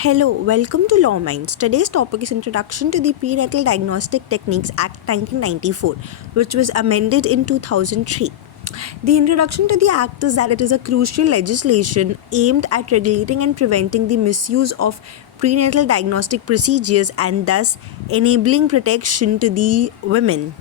Hello, welcome to Law Minds. Today's topic is Introduction to the Pre-natal Diagnostic Techniques Act 1994, which was amended in 2003. The introduction to the Act is that it is a crucial legislation aimed at regulating and preventing the misuse of prenatal diagnostic procedures and thus enabling protection to the women.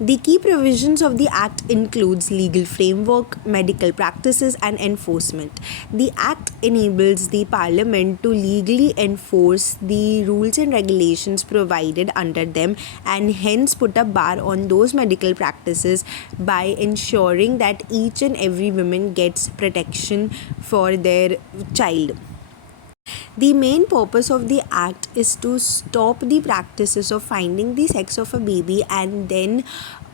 The key provisions of the Act includes legal framework, medical practices and enforcement. The Act enables the Parliament to legally enforce the rules and regulations provided under them and hence put a bar on those medical practices by ensuring that each and every woman gets protection for their child. The main purpose of the act is to stop the practices of finding the sex of a baby and then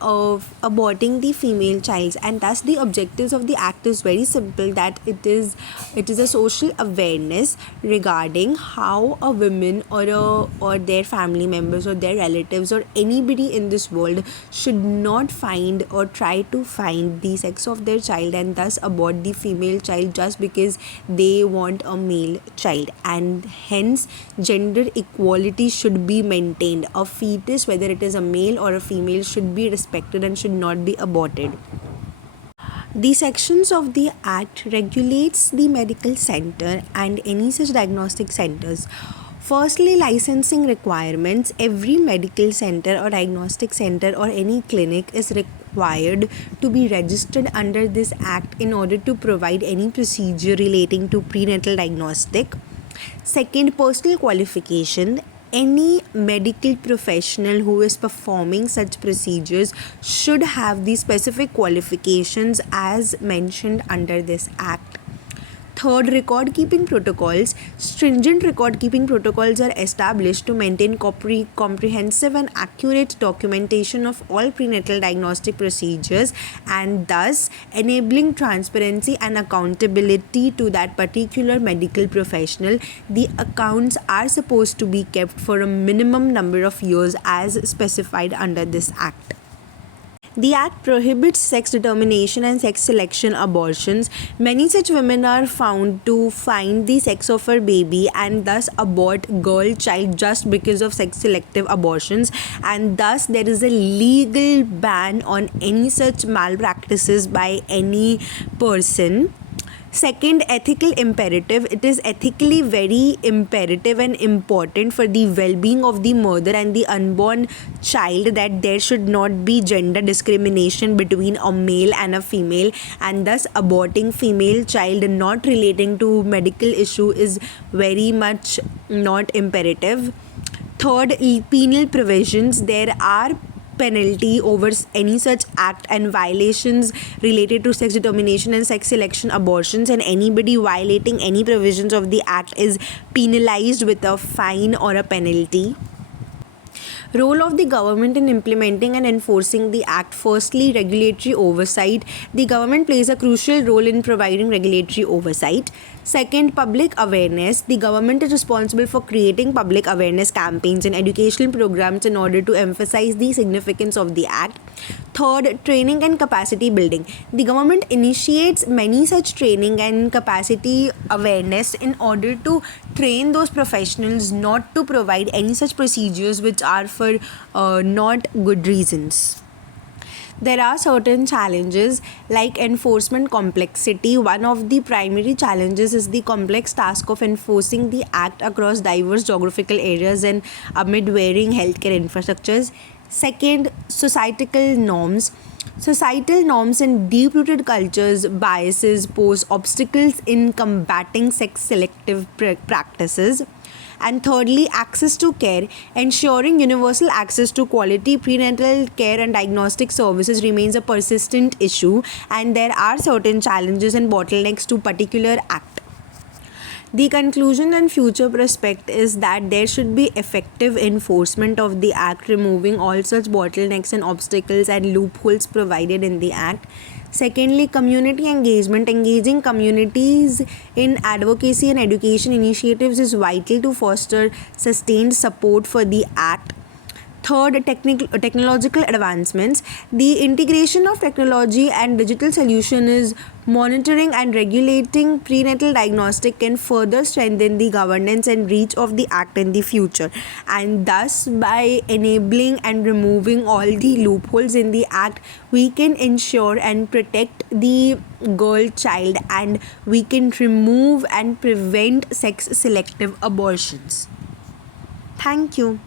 of aborting the female child, and thus the objectives of the act is very simple, that it is a social awareness regarding how a woman or their family members or their relatives or anybody in this world should not find or try to find the sex of their child and thus abort the female child just because they want a male child, and hence gender equality should be maintained. A fetus, whether it is a male or a female, should be respected and should not be aborted. The sections of the Act regulates the medical center and any such diagnostic centers. Firstly, licensing requirements. Every medical center or diagnostic center or any clinic is required to be registered under this Act in order to provide any procedure relating to prenatal diagnostic. Second, personal qualification. Any medical professional who is performing such procedures should have the specific qualifications as mentioned under this Act. Third, record keeping protocols. Stringent record keeping protocols are established to maintain comprehensive and accurate documentation of all prenatal diagnostic procedures and thus enabling transparency and accountability to that particular medical professional. The accounts are supposed to be kept for a minimum number of years as specified under this Act. The Act prohibits sex determination and sex selection abortions. Many such women are found to find the sex of her baby and thus abort girl child just because of sex selective abortions, and thus there is a legal ban on any such malpractices by any person. Second, ethical imperative. It is ethically very imperative and important for the well-being of the mother and the unborn child that there should not be gender discrimination between a male and a female, and thus aborting female child not relating to medical issue is very much not imperative. Third, penal provisions. There are penalty over any such act and violations related to sex determination and sex selection abortions, and anybody violating any provisions of the act is penalized with a fine or a penalty. Role of the government in implementing and enforcing the Act. Firstly, regulatory oversight. The government plays a crucial role in providing regulatory oversight. Second, public awareness. The government is responsible for creating public awareness campaigns and educational programs in order to emphasize the significance of the Act. Third, training and capacity building. The government initiates many such training and capacity awareness in order to train those professionals not to provide any such procedures which are for not good reasons. There are certain challenges like enforcement complexity. One of the primary challenges is the complex task of enforcing the Act across diverse geographical areas and amid varying healthcare infrastructures. Second, societal norms. Societal norms and deep-rooted cultures biases pose obstacles in combating sex selective practices. And thirdly, access to care. Ensuring universal access to quality prenatal care and diagnostic services remains a persistent issue, and there are certain challenges and bottlenecks to particular act. The conclusion and future prospect is that there should be effective enforcement of the Act, removing all such bottlenecks and obstacles and loopholes provided in the Act. Secondly, community engagement. Engaging communities in advocacy and education initiatives is vital to foster sustained support for the Act. Third, technological advancements. The integration of technology and digital solution is monitoring and regulating prenatal diagnostic can further strengthen the governance and reach of the act in the future. And thus, by enabling and removing all the loopholes in the act, we can ensure and protect the girl child, and we can remove and prevent sex selective abortions. Thank you.